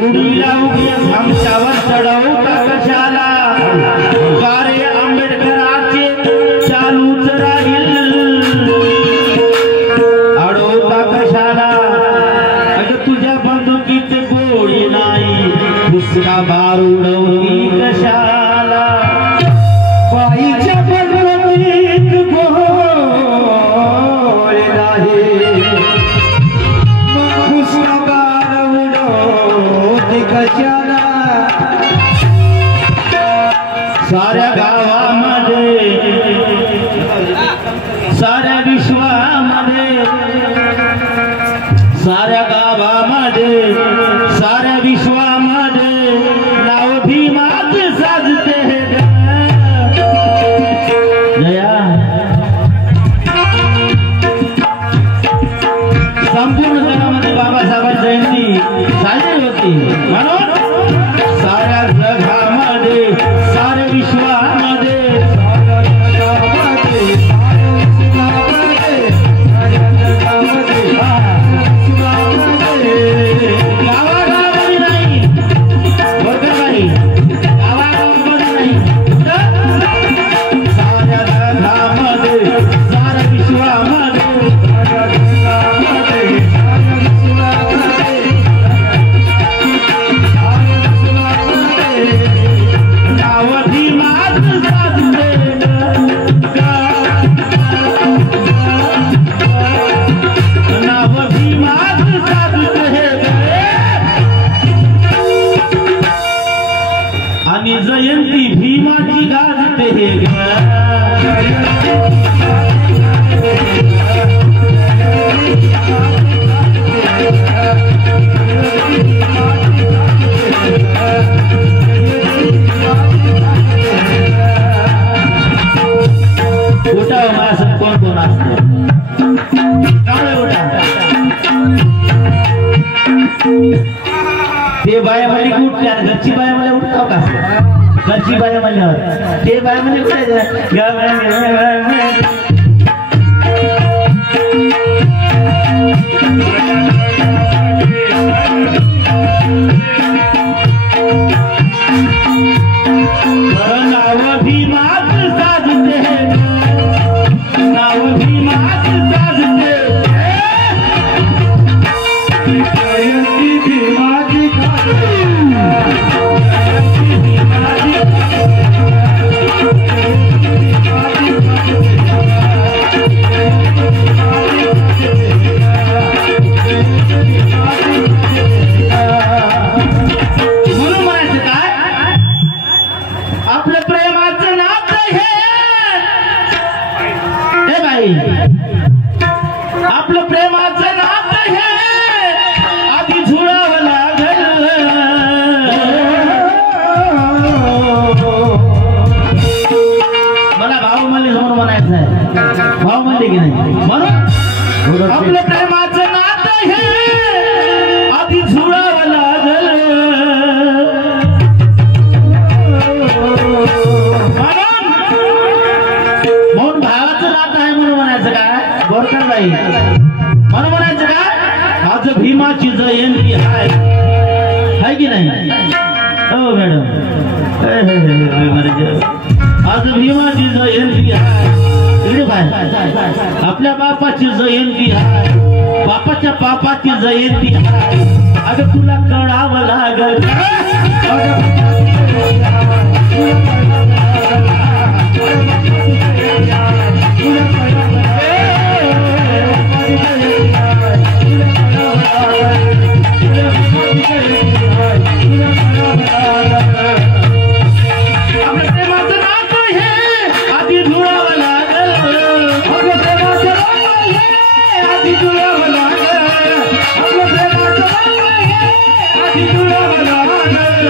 रुडीला उगी आमच्यावर चढवता कशाला कार्य आंबेडकराचे चालूच राहील अडवता कशाला अगं तुझ्या बंदुकीत गोळी नाही दुसरा बारूडवती कशाला बाईच्या बंदुकीत गोळी नाही दुसरा बारूडवती कशाला साऱ्या गावामध्ये साऱ्या विश्वामध्ये साऱ्या गावामध्ये साऱ्या विश्वामध्ये नाव भीमाचे साजते जया संपूर्ण जगामध्ये बाबासाहेबांची जयंती साजरी होती म्हणून साऱ्या जगामध्ये साऱ्या विश्वामध्ये गावागावामध्ये नाही बरोबर नाही गावागावामध्ये नाही साऱ्या जगामध्ये साऱ्या विश्वामध्ये नाव भीमाच साजते नाव भीमाच साजते आणि जयंती भीमाची गाजते उठा माझं कोण कोण असते उठा ते बाया म्हणे उठल्या घरची बाया मला उठताव का घरची बाया म्हणल्यावर ते बाया म्हणे उठायचं नाव भीमाच साजते नाव भीमाच साजते जयंती भीमाची गाजते म्हणून म्हणायचं काय आपलं प्रेमाचं नातं हे बाई आपलं प्रेमाचं नातं हे आधी झुळावं लागल मला भाऊ म्हणले समोर म्हणायचं आहे भाऊ म्हणले की नाही म्हणून आपलं प्रेमाचं नातं हे आधी झुळावं लागल म्हणून भावाचं नातं आहे म्हणून म्हणायचं काय बोरकर बाई म्हणून म्हणायचं काय आज भीमाची जयंती आहे की नाही हो मॅडम आज भीमाची जयंती आहे आपल्या बापाची जयंती आहे बापाच्या पापाची जयंती आहे अगं तुला कळावं लागल आपल्या प्रेमाचं नातं हे आधी जुळावं लागल आपल्या प्रेमाचं नातं हे आधी जुळावं लागल आपल्या प्रेमाचं नातं हे आधी जुळावं लागल